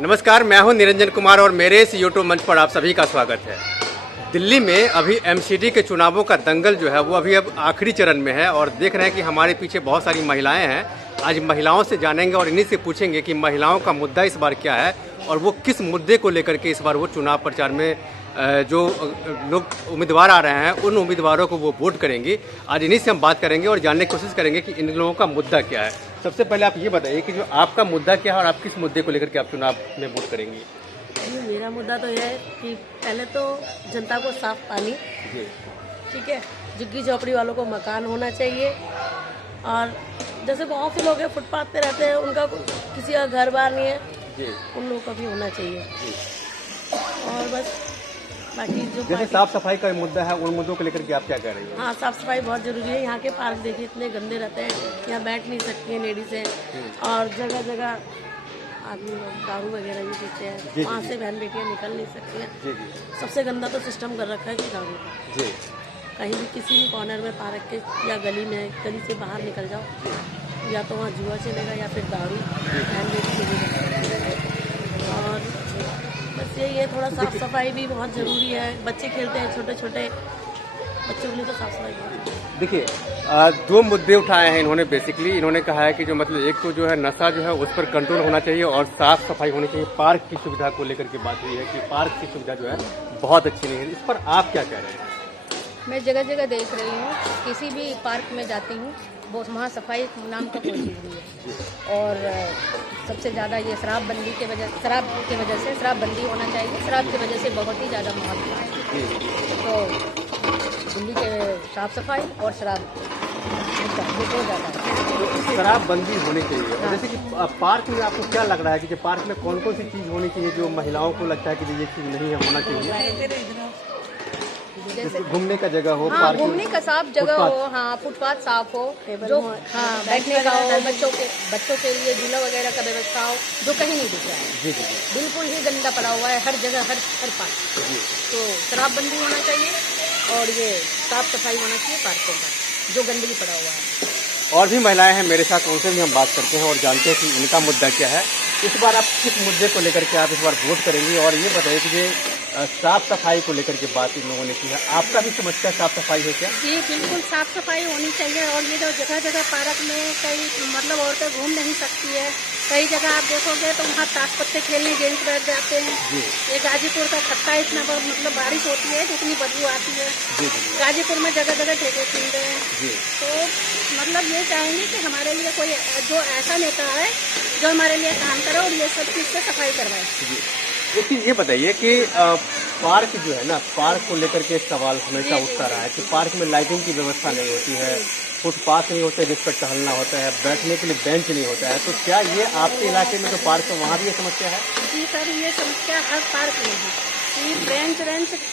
नमस्कार, मैं हूं निरंजन कुमार और मेरे इस यूट्यूब मंच पर आप सभी का स्वागत है। दिल्ली में अभी एमसीडी के चुनावों का दंगल जो है वो अभी अब आखिरी चरण में है और देख रहे हैं कि हमारे पीछे बहुत सारी महिलाएं हैं। आज महिलाओं से जानेंगे और इन्हीं से पूछेंगे कि महिलाओं का मुद्दा इस बार क्या है और वो किस मुद्दे को लेकर के इस बार वो चुनाव प्रचार में जो लोग उम्मीदवार आ रहे हैं उन उम्मीदवारों को वो वोट करेंगी। आज इन्हीं से हम बात करेंगे और जानने की कोशिश करेंगे कि इन लोगों का मुद्दा क्या है। सबसे पहले आप ये बताइए कि जो आपका मुद्दा क्या है और आप किस मुद्दे को लेकर के आप चुनाव में वोट करेंगी। मेरा मुद्दा तो यह है कि पहले तो जनता को साफ पानी, ठीक है, झुग्गी झोपड़ी वालों को मकान होना चाहिए और जैसे बहुत से लोग हैं फुटपाथ पे रहते हैं, उनका किसी का घर बार नहीं है जी, उन लोगों का भी होना चाहिए जी। और बस बाकी जो जैसे साफ सफाई का मुद्दा है उन मुद्दों को लेकर के आप क्या कह रही हैं? हाँ, साफ सफाई बहुत जरूरी है। यहाँ के पार्क देखिए इतने गंदे रहते हैं, यहाँ बैठ नहीं सकती हैं लेडीज़ें और जगह जगह आदमी लोग दारू वगैरह भी पीते हैं, वहाँ से बहन बेटियाँ निकल नहीं सकती हैं। सबसे गंदा तो सिस्टम कर रखा है कि दारू का कहीं भी किसी भी कॉर्नर में पार्क के या गली में, गली से बाहर निकल जाओ या तो वहाँ जुआ चलेगा या फिर दारू, बहन बेटी चलेगा। और बस यही है, थोड़ा साफ सफाई भी बहुत ज़रूरी है। बच्चे खेलते हैं, छोटे छोटे बच्चों के लिए तो साफ सफाई बहुत। देखिए, दो मुद्दे उठाए हैं इन्होंने। बेसिकली इन्होंने कहा है कि जो मतलब एक तो जो है नशा जो है उस पर कंट्रोल होना चाहिए और साफ सफाई होनी चाहिए। पार्क की सुविधा को लेकर के बात हुई है कि पार्क की सुविधा जो है बहुत अच्छी नहीं है। इस पर आप क्या कह रहे हैं? मैं जगह जगह देख रही हूँ, किसी भी पार्क में जाती हूँ वहाँ सफाई नाम का कोई चीज़ नहीं है। और सबसे ज़्यादा ये शराबबंदी के वजह से शराबबंदी होना चाहिए। शराब की वजह से बहुत ही ज़्यादा महत्व है। तो दिल्ली के साफ सफाई और शराब बहुत ज़्यादा शराबबंदी होनी चाहिए। हाँ। जैसे कि पार्क में आपको क्या लग रहा है कि जो पार्क में कौन कौन सी चीज़ होनी चाहिए जो महिलाओं को लगता है कि ये चीज़ नहीं है होना चाहिए? जैसे घूमने का जगह हो, हाँ, घूमने का साफ जगह हो, हाँ, फुटपाथ साफ हो, जो हाँ बैठने का हो, बच्चों के लिए झूला वगैरह का व्यवस्था हो, जो कहीं नहीं दिख रहा है। जी। बिल्कुल ही गंदा पड़ा हुआ है हर जगह, हर पार्क। तो शराबबंदी होना चाहिए और ये साफ सफाई होना चाहिए पार्कों का, जो गंदगी पड़ा हुआ है। और भी महिलाएं हैं मेरे साथ, उनसे भी हम बात करते हैं और जानते हैं कि इनका मुद्दा क्या है। इस बार आप किस मुद्दे को लेकर के आप इस बार वोट करेंगे और ये बताइए कि ये साफ सफाई को लेकर के बात इन लोगों ने की है। आपका भी समस्या साफ सफाई है क्या? जी बिल्कुल, साफ सफाई होनी चाहिए। और ये जो जगह जगह पार्क में कई मतलब औरतें घूम नहीं सकती है, कई जगह आप देखोगे तो वहाँ ताश पत्ते खेलने जेंट्स बैठ जाते हैं। ये गाजीपुर का खट्टा इतना मतलब बारिश होती है तो इतनी बदबू आती है। गाजीपुर में जगह जगह ठेके खुल रहे हैं। तो मतलब ये चाहेंगे कि हमारे लिए कोई जो ऐसा नेता है जो हमारे लिए काम करे और ये सब चीज़ से सफाई करवाए। एक चीज़ ये बताइए कि पार्क जो है ना, पार्क को लेकर के सवाल हमेशा उठता रहा है कि पार्क में लाइटिंग की व्यवस्था नहीं होती है, फुटपाथ नहीं होते जिस पर टहलना होता है, बैठने के लिए बेंच नहीं होता है। तो क्या ये आपके इलाके में जो पार्क है वहाँ भी ये समस्या है? जी सर, ये समस्या हर पार्क में है कि बेंच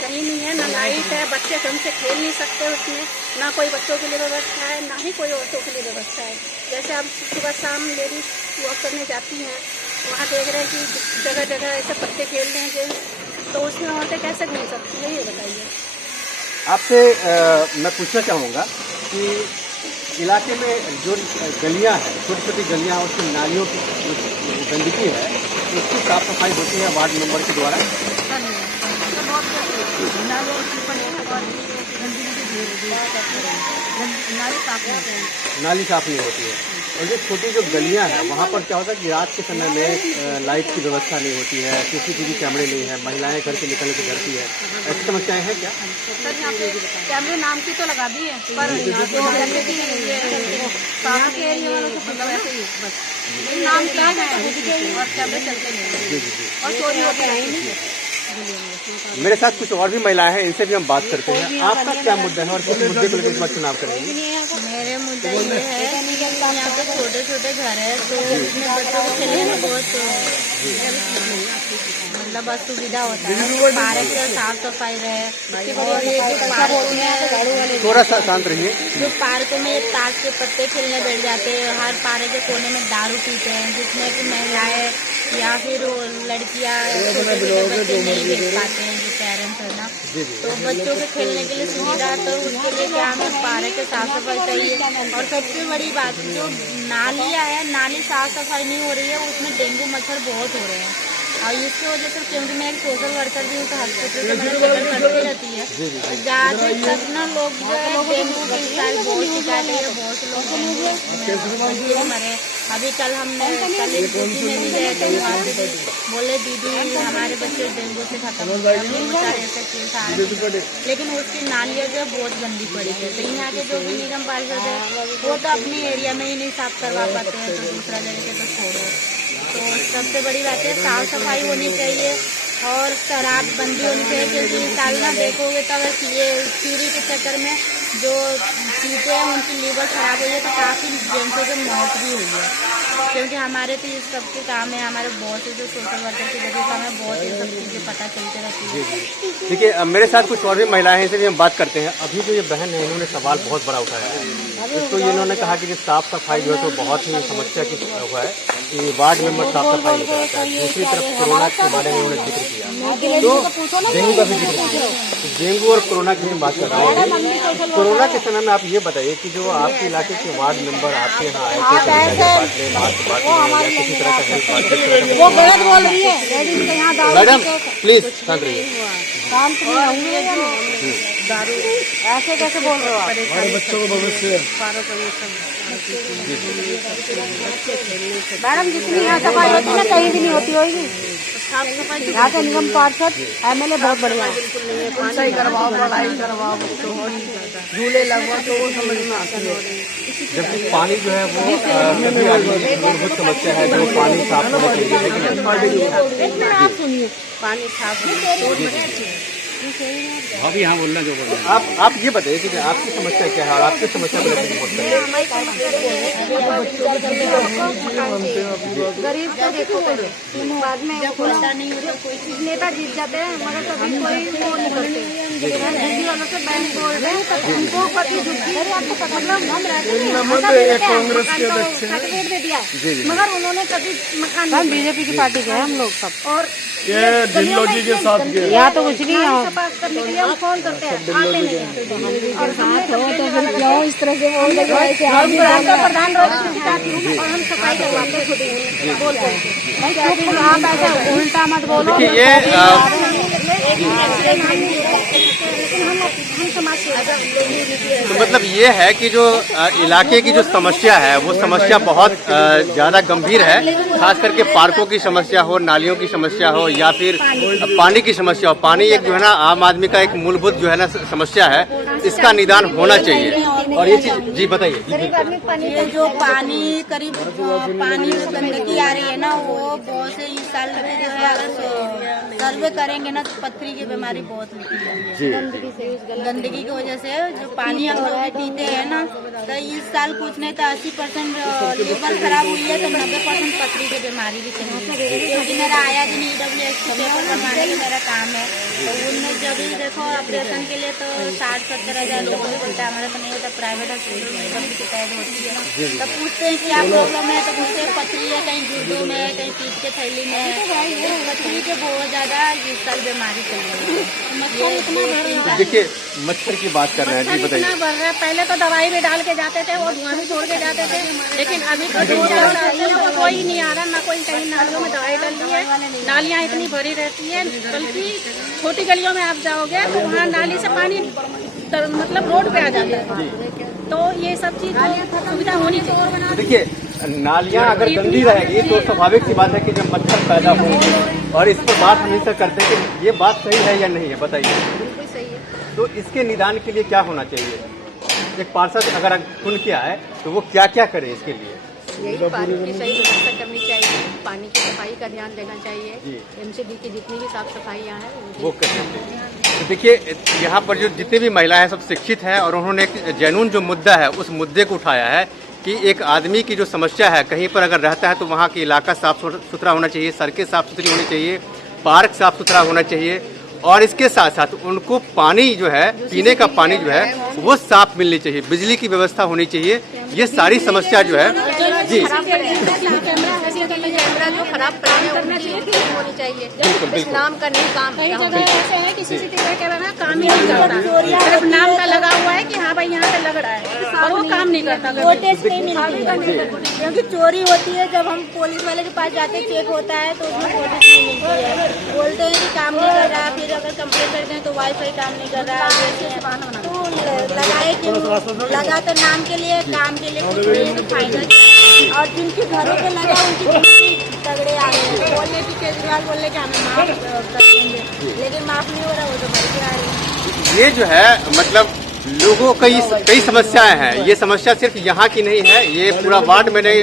कहीं नहीं है, ना लाइट है, बच्चे ढंग से खेल नहीं सकते उसमें, ना कोई बच्चों के लिए व्यवस्था है, ना ही कोई औरतों के लिए व्यवस्था है। जैसे आप सुबह शाम लेडीज वॉक करने जाती हैं, वहाँ देख रहे हैं कि जगह जगह ऐसे पत्ते खेल रहे हैं, तो उसमें औरतें कैसे घूम सकती है, ये बताइए। आपसे मैं पूछना चाहूँगा कि इलाके में जो गलियाँ हैं, छोटी छोटी गलियाँ, उसकी नालियों की गंदगी है, उसकी साफ सफाई होती है वार्ड मेंबर के द्वारा? नाली साफ नहीं होती है। और जो छोटी जो गलियां हैं वहाँ पर क्या होता है कि रात के समय में लाइट की व्यवस्था नहीं होती है, सीसीटीवी कैमरे नहीं है, महिलाएं घर से निकल के डरती है। ऐसी समस्याएं हैं क्या? सर यहाँ पे कैमरे नाम की तो लगा दी है पर नाम क्या है और कैमरे चलते नहीं और चोरी होती है। मेरे साथ कुछ और भी महिलाएं हैं, इनसे भी हम बात करते हैं। आपका क्या मुद्दा है और किस मुद्दे को लेकर इस बार चुनाव करेंगे? मेरे मुद्दा ये है कि यहाँ पे छोटे छोटे घर है तो इसमें बच्चों को खेलने में बहुत मतलब असुविधा होता है। पार्क का साफ सफाई रहे और ये जो पार्कों में थोड़ा सा शांत रहिए। जो पार्कों में ताश के पत्ते खेलने बैठ जाते हैं, हर पार्क के कोने में दारू पीते हैं, जिसमें कि महिलाएं या फिर लड़कियां छोटे छोटे बच्चे नहीं देख पाते हैं, जो पेरेंट्स है ना, तो बच्चों के खेलने के लिए सुविधा, तो उसके लिए क्या हमें पार्क के साफ सफाई चाहिए। और सबसे बड़ी बात जो नालियाँ है, नाली साफ सफाई नहीं हो रही है, उसमें डेंगू मच्छर बहुत हो रहे हैं। और इसकी वजह से क्योंकि मैं एक सोशल वर्कर भी हूँ तो हॉस्पिटल से मेरा खबर करती रहती है। ज़्यादा तक ना लोग जो है डेंगू के स्टाइल बहुत शिकायत है, बहुत लोग मरे। अभी कल हमने एक ड्यूटी में भी गए थे, वहाँ पे भी बोले दीदी हमारे बच्चे डेंगू से खत्म हो गए, ऐसे केस आ रहे हैं। लेकिन उसकी नालियाँ जो है बहुत गंदी पड़ी है। तो यहाँ के जो भी निगम पार्षद है वो तो अपने एरिया में ही नहीं साफ करवा पाते हैं, तो दूसरा जगह के तो छोड़ो। तो सबसे बड़ी बात है साफ सफाई होनी चाहिए और शराब बंदी होनी चाहिए, क्योंकि साल ना देखोगे तो अगर ये चूरी के चक्कर में जो चीज़ें हैं उनकी लीवर खराब हुई है तो काफ़ी जेंट्सों की मौत भी हुई है। क्योंकि हमारे तो ये सबके काम है, हमारे बहुत से जो सोशल वर्कर की वजह से हमें बहुत ये सब चीज़ें पता चलती रहती है। देखिए मेरे साथ कुछ और भी महिलाएं हैं, इनसे भी हम बात करते हैं। अभी जो ये बहन है इन्होंने सवाल बहुत बड़ा उठाया है। तो इन्होंने कहा कि साफ सफाई जो है तो बहुत ही समस्या की हुआ है कि वार्ड मेंबर साफ सफाई नहीं कराता है। दूसरी तरफ कोरोना के बारे में उन्होंने जिक्र किया, तो डेंगू का भी जिक्र किया। डेंगू और कोरोना की हम बात कर रहे हैं। कोरोना के समय में आप ये बताइए कि जो आपके इलाके के वार्ड मेंबर आपके यहाँ आए थे किसी तरह का हेल्प, वो गलत बोल रही है लेडीज के यहाँ दारू मैडम प्लीज शांत रहिए। काम तो नहीं होंगे दारू ऐसे कैसे बोल रहे हो आप? हमारे बच्चों को भविष्य मैडम जितनी यहाँ सफाई होती है ना कहीं भी नहीं होती होगी। यहाँ के निगम पार्षद MLA बहुत बढ़िया है। पढ़ाई करवाओ, पढ़ाई करवाओ, झूले लगवाओ तो वो समझ में आता है। जबकि पानी जो है वो सभी आदमी की मूलभूत समस्या है, जो पानी साफ होना चाहिए। आप सुनिए, पानी साफ अभी यहाँ बोलना जो बोल रहे हैं आप ये बताइए कि आपकी समस्या क्या है और आपकी समस्या को लेकर रिपोर्ट गरीब को देखो पहले बाद में नेता जीत जाते हैं मगर कभी कोई वो नहीं करते। हिंदी वालों से बैंक बोल रहे हैं उनको पति मतलब हम सर्टिफिकेट दे दिया है मगर उन्होंने कभी मकान BJP की पार्टी के हैं हम लोग सब। और ये ढिल्लो जी के साथ गए यहाँ तो कुछ नहीं है पास करने के लिए हम फोन करते हैं आते नहीं हैं। और क्यों इस तरह से बोल रहे हैं प्रधान और हम सफाई करवाते हैं खुद ही बोलते हैं। आप ऐसा उल्टा मत बोलो। तो मतलब ये है कि जो इलाके की जो समस्या है वो समस्या बहुत ज़्यादा गंभीर है, खास करके पार्कों की समस्या हो, नालियों की समस्या हो या फिर पानी की समस्या हो। पानी एक जो है ना आम आदमी का एक मूलभूत जो है ना समस्या है, इसका निदान होना चाहिए। और ये चीज जी बताइए। ये जो पानी करीब पानी में गंदगी आ रही है ना वो बहुत से इस साल जो है अगर सर्वे करेंगे ना तो पथरी की बीमारी बहुत निकली है गंदगी की वजह से। जो पानी हम लोग पीते हैं ना तो इस साल कुछ नहीं तो 80% लीवर खराब हुई है तो 90% पथरी की बीमारी भी चली है। क्योंकि मेरा आया दिन EWS पेपर बनवाने का मेरा काम है, तो उनमें जब भी देखो ऑपरेशन के लिए तो 60-70 हज़ार लोगों को होता है। हमारा तो नहीं होता, प्राइवेट हॉस्पिटल में एकदम की शिकायत होती है। तो पूछते हैं क्या प्रॉब्लम है, तो पूछते हैं पथरी है, कहीं गुर्दों में है, कहीं पीठ के थैली में है। पथरी के बहुत ज़्यादा इस साल बीमारी चल रही है। देखिए मच्छर की बात कर रहे हैं, जी बताइए। इतना बढ़ रहा है, पहले तो दवाई भी डाल के जाते थे और धुआं भी छोड़ के जाते थे, लेकिन अभी तो कोई नहीं आ रहा, ना कोई कहीं नालियों में दवाई डाल दी है। नालियाँ इतनी भरी रहती है, बल्कि छोटी गलियों में आप जाओगे तो वहाँ नाली से पानी मतलब रोड पे आ जाता है। तो ये सब चीज सुविधा होनी चाहिए। देखिए नालियाँ अगर गंदी रहेगी तो स्वाभाविक सी बात है कि जब मच्छर पैदा होंगे, और इस पर बात हम इनसे करते हैं कि ये बात सही है या नहीं है, बताइए। बिल्कुल सही है। तो इसके निदान के लिए क्या होना चाहिए? एक पार्षद अगर चुन के आए तो वो क्या क्या करे इसके लिए? यही पानी की सही व्यवस्था करनी चाहिए, पानी की सफाई का ध्यान देना चाहिए। MCD की जितनी भी साफ सफाई यहाँ है वो करना चाहिए। तो देखिए यहाँ पर जो जितनी भी महिलाएं हैं सब शिक्षित हैं और उन्होंने एक जेन्युइन जो मुद्दा है उस मुद्दे को उठाया है कि एक आदमी की जो समस्या है, कहीं पर अगर रहता है तो वहाँ की इलाका साफ सुथरा होना चाहिए, सड़कें साफ सुथरी होनी चाहिए, पार्क साफ सुथरा होना चाहिए, और इसके साथ साथ उनको पानी जो है पीने का पानी जो है वो साफ मिलनी चाहिए, बिजली की व्यवस्था होनी चाहिए। ये सारी समस्या जो है जी कैमरा जो खराब होनी चाहिए, इस नाम का नहीं काम। कई जगह ऐसे है कि CCTV कैमरा काम ही नहीं करता, सिर्फ नाम का लगा हुआ है कि हाँ भाई यहाँ पे लग रहा है और वो काम नहीं करता। नोटिस नहीं मिलती क्योंकि चोरी होती है। जब हम पुलिस वाले के पास जाते चेक होता है तो उसमें नोटिस नहीं मिलता। हैं कि काम नहीं कर रहा, फिर अगर कंप्लेंट करते हैं तो वाईफाई काम नहीं कर रहा है, तो लगाए क्यों? लगा तो नाम के लिए, काम के लिए कुछ नहीं, तो फायदा। और जिनके घरों पे लगा उनकी कितनी तगड़े आ रहे हैं, बोलने की केजरीवाल बोलने के हमें माफ कर देंगे, लेकिन माफ नहीं हो रहा, वो तो भर के आ रहे हैं। ये जो है मतलब लोगों कई समस्याएं हैं। ये समस्या सिर्फ यहाँ की नहीं है, ये पूरा वार्ड मैंने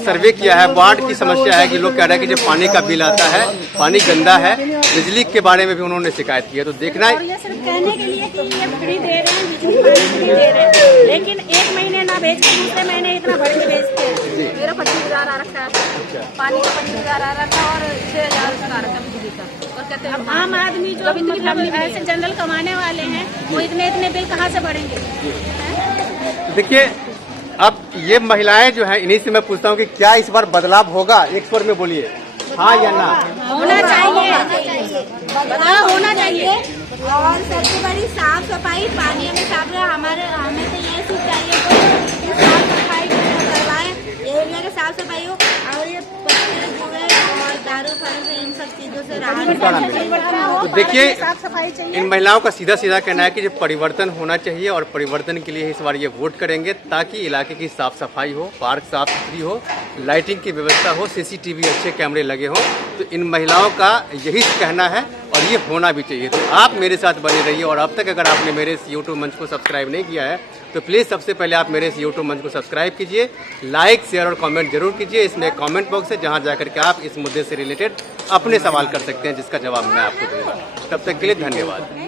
सर्वे किया है। वार्ड की समस्या है कि लोग कह रहे हैं कि जब पानी का बिल आता है, पानी गंदा है, बिजली के बारे में भी उन्होंने शिकायत की है। तो देखना और ये सिर्फ कहने के लिए कि ये फ्री दे रहे हैं, बिजली पानी फ्री दे रहे हैं, लेकिन एक महीने ना भेज के दूसरे महीने इतना भर के भेजते हैं। मेरा 25,000 आ रखा है, पानी का 25,000 आ रखा है और 6,000 आ रखा है बिजली का। और कहते हैं आम आदमी जो मतलब ऐसे जनरल कमाने वाले हैं, वो इतने बिल कहाँ से भरेंगे? देखिए, अब ये महिलाएं जो हैं, इन्हीं से मैं पूछता हूँ कि क्या इस बार बदलाव होगा? एक स्वर में बोलिए, हाँ या ना? होना चाहिए, बदलाव होना चाहिए। और सबसे बड़ी साफ सफाई, पानी हमें साफ रहा, हमें तो ये चीज चाहिए कि साफ सफाई करवाएं, एरिया की साफ सफाई हो, और ये पत्ते जुए और दारू फल इन सब चीजों से राहत। तो देखिए, साफ सफाई चाहिए। इन महिलाओं का सीधा सीधा कहना है कि जो परिवर्तन होना चाहिए और परिवर्तन के लिए इस बार ये वोट करेंगे ताकि इलाके की साफ सफाई हो, पार्क साफ सुथरी हो, लाइटिंग की व्यवस्था हो, सीसीटीवी अच्छे कैमरे लगे हों। तो इन महिलाओं का यही कहना है और ये होना भी चाहिए। तो आप मेरे साथ बने रहिए, और अब तक अगर आपने मेरे इस यूट्यूब मंच को सब्सक्राइब नहीं किया है तो प्लीज़ सबसे पहले आप मेरे इस यूट्यूब मंच को सब्सक्राइब कीजिए, लाइक शेयर और कमेंट जरूर कीजिए। इसमें एक कमेंट बॉक्स है जहां जाकर के आप इस मुद्दे से रिलेटेड अपने सवाल कर सकते हैं, जिसका जवाब मैं आपको दूंगा। तब तक के लिए धन्यवाद।